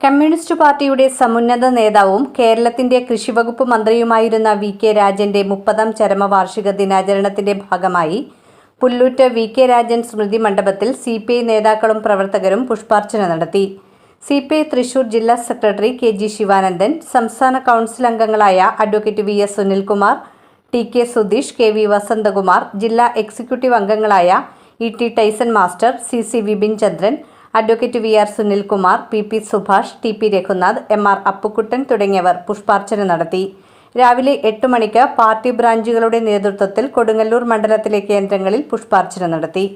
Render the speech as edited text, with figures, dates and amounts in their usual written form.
Communist പാർട്ടിയുടെ സമുന്നത നേതാവും കേരളത്തിന്റെ കൃഷിവകുപ്പ് മന്ത്രിയുമായിരുന്ന വി.കെ. രാജന്റെ 30ാം ചരമവാർഷിക ദിനാചരണത്തിന്റെ ഭാഗമായി പുല്ലൂറ്റ് വി.കെ. രാജൻ സ്മൃതി മണ്ഡപത്തിൽ സി.പി.ഐ നേതാക്കളും പ്രവർത്തകരും പുഷ്പാർച്ചന നടത്തി. സി.പി.ഐ തൃശൂർ ജില്ലാ സെക്രട്ടറി കെ.ജി. ശിവാനന്ദൻ, സംസ്ഥാന കൗൺസിൽ അംഗങ്ങളായ advocate V S. Sunilkumar, T K. Sudheesh, K V. Vasanthakumar, ജില്ലാ എക്സിക്യൂട്ടീവ് അംഗങ്ങളായ E T. Tyson master, C C. Vipin Chandran, advocate V R. Sunilkumar, P P. Subhash, T P. Raghunath, M R. Appukuttan തുടങ്ങിയവർ പുഷ്പാർച്ചന നടത്തി. രാവിലെ 8 മണിക്ക് പാർട്ടി ബ്രാഞ്ചുകളുടെ നേതൃത്വത്തിൽ കൊടുങ്ങല്ലൂർ മണ്ഡലത്തിലെ കേന്ദ്രങ്ങളിൽ പുഷ്പാർച്ചന നടത്തി.